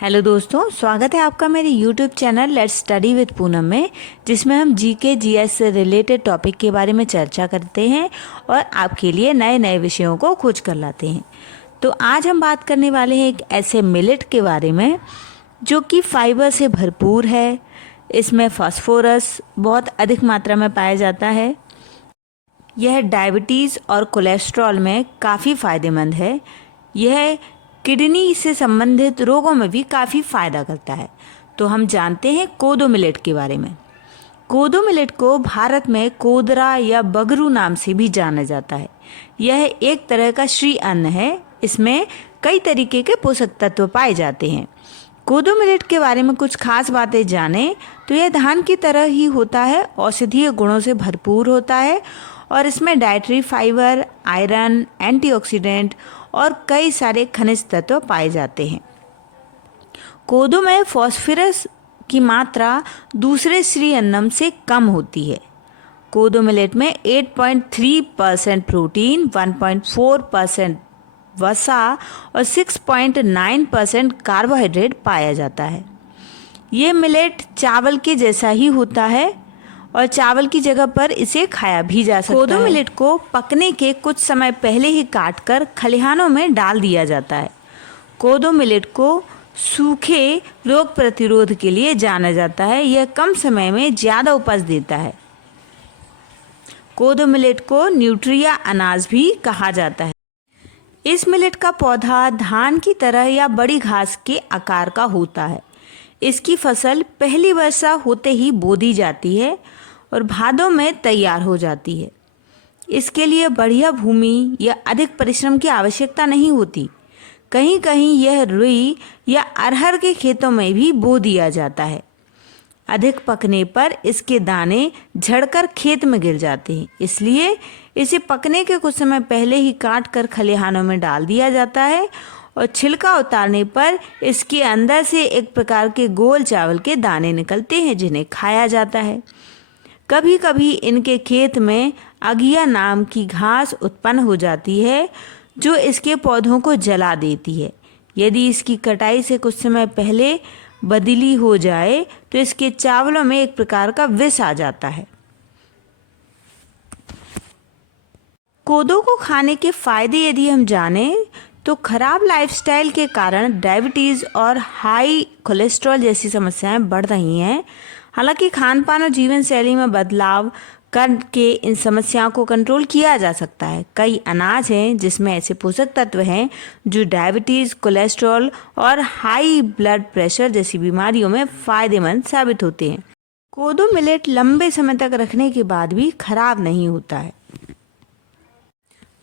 Hello दोस्तों, स्वागत है आपका मेरे YouTube channel let's study with Poonam में, जिसमें हम जीके जीएस से रिलेटेड टॉपिक के बारे में चर्चा करते हैं और आपके लिए नए नए विषयों को खोज कर लाते हैं। तो आज हम बात करने वाले हैं एक ऐसे मिलेट के बारे में जो कि फाइबर से भरपूर है। इसमें फास्फोरस बहुत अधिक मात्रा में पाया जाता है। यह डायबिटीज़ और कोलेस्ट्रॉल में काफ़ी फ़ायदेमंद है। यह किडनी से संबंधित रोगों में भी काफ़ी फ़ायदा करता है। तो हम जानते हैं कोदो मिलेट के बारे में। कोदो मिलेट को भारत में कोदरा या बगरू नाम से भी जाना जाता है। यह एक तरह का श्री अन्न है। इसमें कई तरीके के पोषक तत्व पाए जाते हैं। कोदो मिलेट के बारे में कुछ खास बातें जानें तो यह धान की तरह ही होता है, औषधीय गुणों से भरपूर होता है और इसमें डाइटरी फाइबर, आयरन, एंटीऑक्सीडेंट और कई सारे खनिज तत्व पाए जाते हैं। कोदो में फास्फोरस की मात्रा दूसरे श्री अन्नम से कम होती है। कोदो मिलेट में 8.3% प्रोटीन, 1.4% वसा और 6.9% कार्बोहाइड्रेट पाया जाता है। ये मिलेट चावल के जैसा ही होता है और चावल की जगह पर इसे खाया भी जा सकता है। कोदो मिलेट को पकने के कुछ समय पहले ही काटकर खलिहानों में डाल दिया जाता है। कोदो मिलेट को सूखे रोग प्रतिरोध के लिए जाना जाता है। यह कम समय में ज़्यादा उपज देता है। कोदो मिलेट को न्यूट्रिया अनाज भी कहा जाता है। इस मिलेट का पौधा धान की तरह या बड़ी घास के आकार का होता है। इसकी फसल पहली वर्षा होते ही बो दी जाती है और भादों में तैयार हो जाती है। इसके लिए बढ़िया भूमि या अधिक परिश्रम की आवश्यकता नहीं होती। कहीं कहीं यह रुई या अरहर के खेतों में भी बो दिया जाता है। अधिक पकने पर इसके दाने झड़कर खेत में गिर जाते हैं, इसलिए इसे पकने के कुछ समय पहले ही काट कर खलिहानों में डाल दिया जाता है और छिलका उतारने पर इसके अंदर से एक प्रकार के गोल चावल के दाने निकलते हैं जिन्हें खाया जाता है। कभी कभी इनके खेत में अगिया नाम की घास उत्पन्न हो जाती है जो इसके पौधों को जला देती है। यदि इसकी कटाई से कुछ समय पहले बदली हो जाए तो इसके चावलों में एक प्रकार का विष आ जाता है। कोदो को खाने के फायदे यदि हम जानें तो खराब लाइफस्टाइल के कारण डायबिटीज़ और हाई कोलेस्ट्रॉल जैसी समस्याएं बढ़ रही हैं। हालांकि खान पान और जीवन शैली में बदलाव करके इन समस्याओं को कंट्रोल किया जा सकता है। कई अनाज हैं जिसमें ऐसे पोषक तत्व हैं जो डायबिटीज़, कोलेस्ट्रॉल और हाई ब्लड प्रेशर जैसी बीमारियों में फ़ायदेमंद साबित होते हैं। कोदो मिलेट लंबे समय तक रखने के बाद भी खराब नहीं होता है।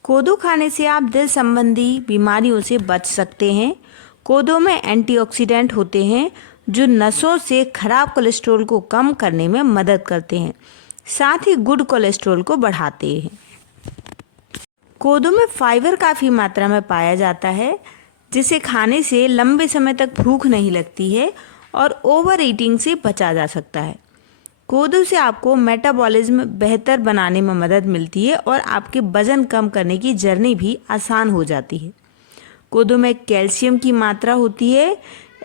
कोदो खाने से आप दिल संबंधी बीमारियों से बच सकते हैं। कोदो में एंटीऑक्सीडेंट होते हैं जो नसों से खराब कोलेस्ट्रॉल को कम करने में मदद करते हैं, साथ ही गुड कोलेस्ट्रॉल को बढ़ाते हैं। कोदो में फाइबर काफ़ी मात्रा में पाया जाता है जिसे खाने से लंबे समय तक भूख नहीं लगती है और ओवर ईटिंग से बचा जा सकता है। कोदो से आपको मेटाबॉलिज्म बेहतर बनाने में मदद मिलती है और आपके वजन कम करने की जर्नी भी आसान हो जाती है। कोदो में कैल्शियम की मात्रा होती है,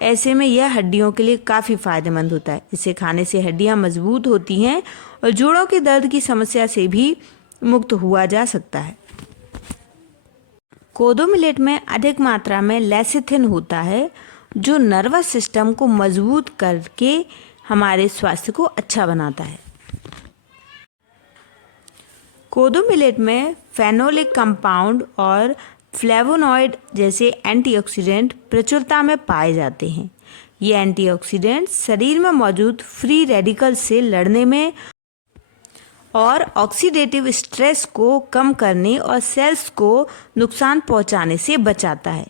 ऐसे में यह हड्डियों के लिए काफ़ी फ़ायदेमंद होता है। इसे खाने से हड्डियां मजबूत होती हैं और जोड़ों के दर्द की समस्या से भी मुक्त हुआ जा सकता है। कोदो मिलेट में अधिक मात्रा में लेसिथिन होता है जो नर्वस सिस्टम को मजबूत करके हमारे स्वास्थ्य को अच्छा बनाता है। कोदो मिलेट में फेनोलिक कंपाउंड और फ्लेवोनॉइड जैसे एंटीऑक्सीडेंट प्रचुरता में पाए जाते हैं। ये एंटीऑक्सीडेंट शरीर में मौजूद फ्री रेडिकल से लड़ने में और ऑक्सीडेटिव स्ट्रेस को कम करने और सेल्स को नुकसान पहुंचाने से बचाता है।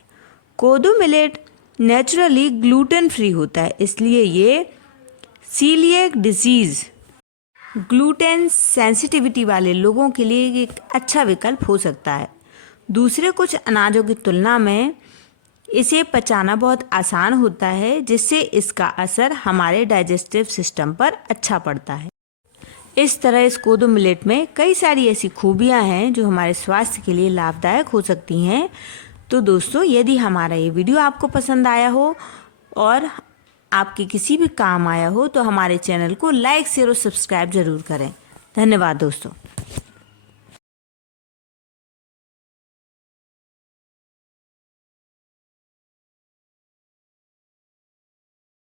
कोदो मिलेट नेचुरली ग्लूटेन फ्री होता है, इसलिए ये सीलिएक डिजीज़, ग्लूटेन सेंसिटिविटी वाले लोगों के लिए एक अच्छा विकल्प हो सकता है। दूसरे कुछ अनाजों की तुलना में इसे पचाना बहुत आसान होता है, जिससे इसका असर हमारे डाइजेस्टिव सिस्टम पर अच्छा पड़ता है। इस तरह इस कोदो मिलेट में कई सारी ऐसी खूबियां हैं जो हमारे स्वास्थ्य के लिए लाभदायक हो सकती हैं। तो दोस्तों, यदि हमारा ये वीडियो आपको पसंद आया हो और आपके किसी भी काम आया हो तो हमारे चैनल को लाइक शेयर और सब्सक्राइब ज़रूर करें। धन्यवाद दोस्तों।